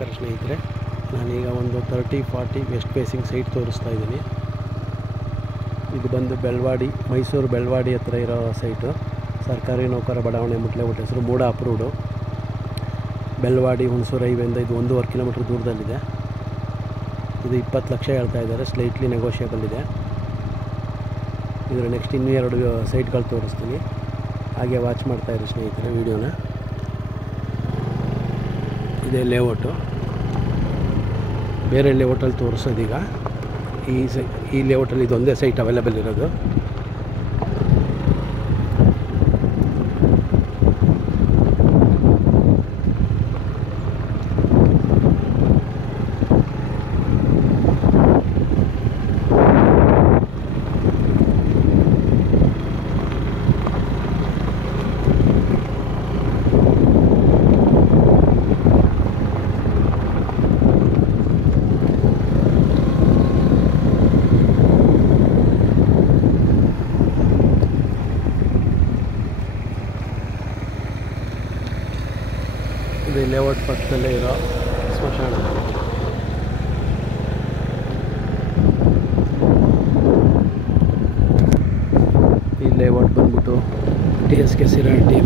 ಸ್ನೇಹಿತರೆ, ನಾನೀಗ ಒಂದು 30-40 ವೆಸ್ಟ್ ಫೇಸಿಂಗ್ ಸೈಟ್ ತೋರಿಸ್ತಾ ಇದ್ದೀನಿ. ಇದು ಬಂದು ಬೆಳವಾಡಿ, ಮೈಸೂರು ಬೆಳವಾಡಿ ಹತ್ರ ಇರೋ ಸೈಟು. ಸರ್ಕಾರಿ ನೌಕರ ಬಡಾವಣೆ ಮುಟ್ಲೆಬಿಟ್ಟು ಹೆಸರು ಮೂಡ ಅಪ್ರೂವ್ಡು. ಬೆಳವಾಡಿ ಹುಣಸೂರು ಹೈವೇಯಿಂದ ಇದು 1.5 ಕಿಲೋಮೀಟ್ರ್ ದೂರದಲ್ಲಿದೆ. ಇದು 20 ಲಕ್ಷ ಹೇಳ್ತಾ ಇದ್ದಾರೆ, ಸ್ಲೈಟ್ಲಿ ನೆಗೋಷಿಯಬಲ್ ಇದೆ. ಇದರ ನೆಕ್ಸ್ಟ್ ಇನ್ನೂ 2 ಸೈಟ್ಗಳು ತೋರಿಸ್ತೀನಿ, ಹಾಗೆ ವಾಚ್ ಮಾಡ್ತಾಯಿರಿ ಸ್ನೇಹಿತರೆ ವಿಡಿಯೋನ. ಇದೇ ಲೇಔಟು, ಬೇರೆ ಲೇಔಟಲ್ಲಿ ತೋರಿಸೋದೀಗ. ಈ ಲೇಔಟಲ್ಲಿ ಇದೊಂದೇ ಸೈಟ್ ಅವೈಲೇಬಲ್ ಇರೋದು. ಇದು ಲೇಔಟ್ ಪಕ್ಕದಲ್ಲೇ ಇರೋ ಸ್ಮಶಾನ. ಈ ಲೇಔಟ್ ಬಂದ್ಬಿಟ್ಟು TSK ಸಿರಾಟಿ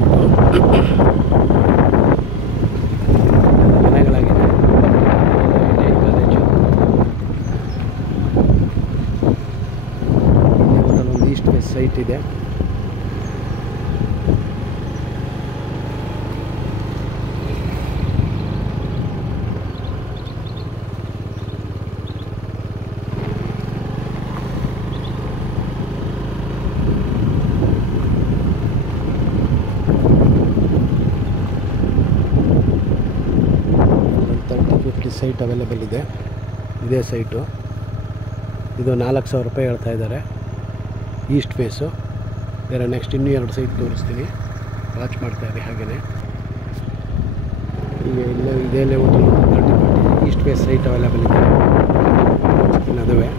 ಮನೆಗಳಾಗಿದೆ. ಕಾಲೇಜು ಒಂದು ಈಸ್ಟ್ ವೆಸ್ಟ್ ಸೈಟ್ ಇದೆ. ಸೈಟ್ ಅವೈಲೇಬಲ್ ಇದೆ. ಇದೇ ಸೈಟು. ಇದು 4,000 ರೂಪಾಯಿ ಹೇಳ್ತಾ ಇದ್ದಾರೆ, ಈಸ್ಟ್ ಫೇಸು. ಬೇರೆ ನೆಕ್ಸ್ಟ್ ಇನ್ನೂ 2 ಸೈಟ್ ತೋರಿಸ್ತೀನಿ, ವಾಚ್ ಮಾಡ್ತಾಯಿರಿ ಹಾಗೆಯೇ. ಈಗ ಇಲ್ಲೇ ಇದೇ ಲೇಔಟಲ್ಲಿ 30-40 ಈಸ್ಟ್ ಫೇಸ್ ಸೈಟ್ ಅವೈಲೇಬಲ್ ಇದೆ. ಅದುವೇ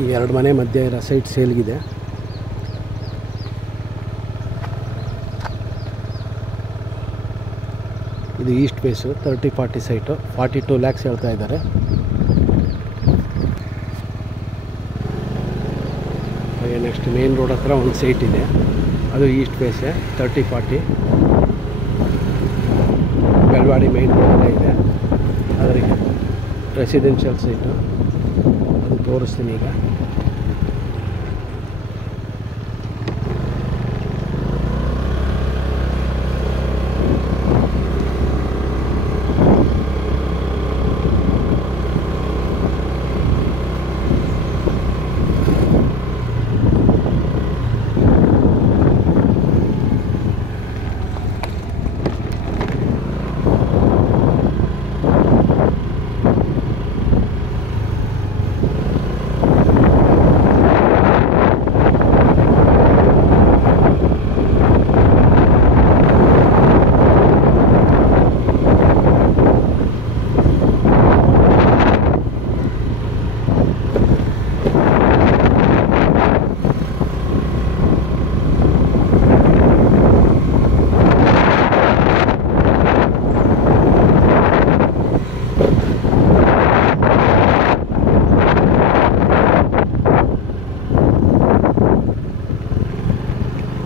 ಈ 2 ಮನೆ ಮಧ್ಯೆ ಇರೋ ಸೈಟ್ ಸೇಲ್ಗಿದೆ. ಇದು ಈಸ್ಟ್ ಫೇಸು 30-40 ಸೈಟು, 42 lakhs ಹೇಳ್ತಾ ಇದ್ದಾರೆ. ಹಾಗೆ ನೆಕ್ಸ್ಟ್ ಮೇನ್ ರೋಡ್ ಹತ್ರ ಒಂದು ಸೈಟ್ ಇದೆ, ಅದು ಈಸ್ಟ್ ಫೇಸೇ 30-40 ಬೆಳವಾಡಿ ಮೈನ್ ರೋಡಲ್ಲೇ ಇದೆ. ಅದರಿಗೆ ರೆಸಿಡೆನ್ಷಿಯಲ್ ಸೈಟು, ಅದು ತೋರಿಸ್ತೀನಿ ಈಗ.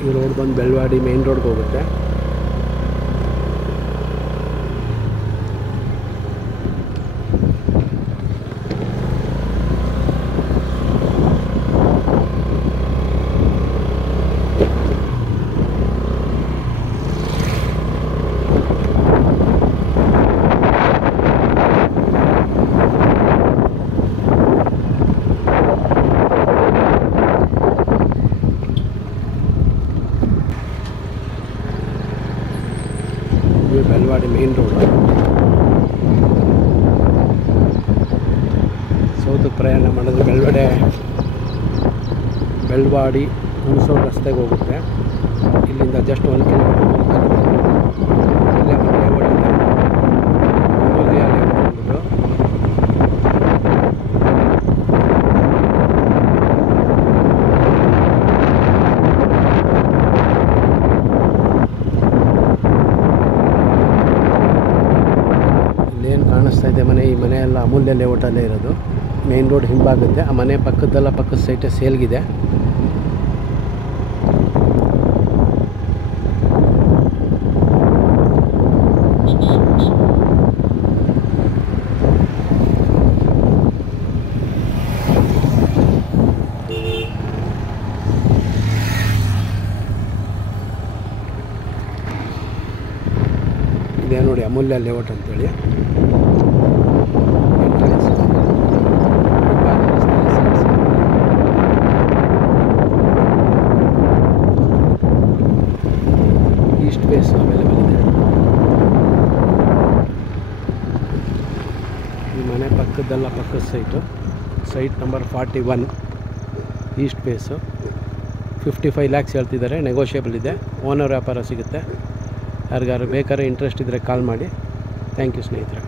ಈ ರೋಡ್ ಬಂದು ಬೆಳವಾಡಿ ಮೇನ್ ರೋಡ್ಗೆ ಹೋಗುತ್ತೆ. ಇದು ಬೆಳವಾಡಿ ಮೇನ್ ರೋಡು. ಸೌದಕ್ಕೆ ಪ್ರಯಾಣ ಮಾಡಿದ್ರೆ ಬೆಳವಾಡಿ ಹುಣಸೂರು ರಸ್ತೆಗೆ ಹೋಗುತ್ತೆ. ಇಲ್ಲಿಂದ ಜಸ್ಟ್ 1 ಕಿಲೋಮೀಟರ್ ಇಲ್ಲೇ ಒಂದು ಲೇಔಟ್ ಇದೆ, ಅಮೂಲ್ಯ ಲೇಔಟ್ ಅಂದ್ಬಿಟ್ಟು. ಇಲ್ಲೇನು ಕಾಣಿಸ್ತಾ ಇದೆ ಮನೆ, ಈ ಮನೆ ಎಲ್ಲ ಅಮೂಲ್ಯ ಲೇಔಟಲ್ಲೇ ಇರೋದು. ಮೇನ್ ರೋಡ್ ಹಿಂಭಾಗುತ್ತೆ. ಆ ಮನೆ ಪಕ್ಕದ ಸೈಟೇ ಸೇಲ್ಗಿದೆ. ಇದೇ ನೋಡಿ ಅಮೂಲ್ಯ ಲೇಔಟ್ ಅಂತೇಳಿ. ಈಸ್ಟ್ ಫೇಸ್ ಅವೈಲೇಬಲ್ ಇದೆ. ಈ ಮನೆ ಪಕ್ಕದ site number 41 east face. 55 lakhs ಹೇಳ್ತಿದ್ದಾರೆ, ನೆಗೋಷಿಯಬಲ್ ಇದೆ. ಓನರ್ ವ್ಯಾಪಾರ ಸಿಗುತ್ತೆ. ಯಾರಿಗಾರು ಬೇಕಾದ್ರೆ ಇಂಟ್ರೆಸ್ಟ್ ಇದ್ದರೆ ಕಾಲ್ ಮಾಡಿ. ಥ್ಯಾಂಕ್ ಯು ಸ್ನೇಹಿತರೆ.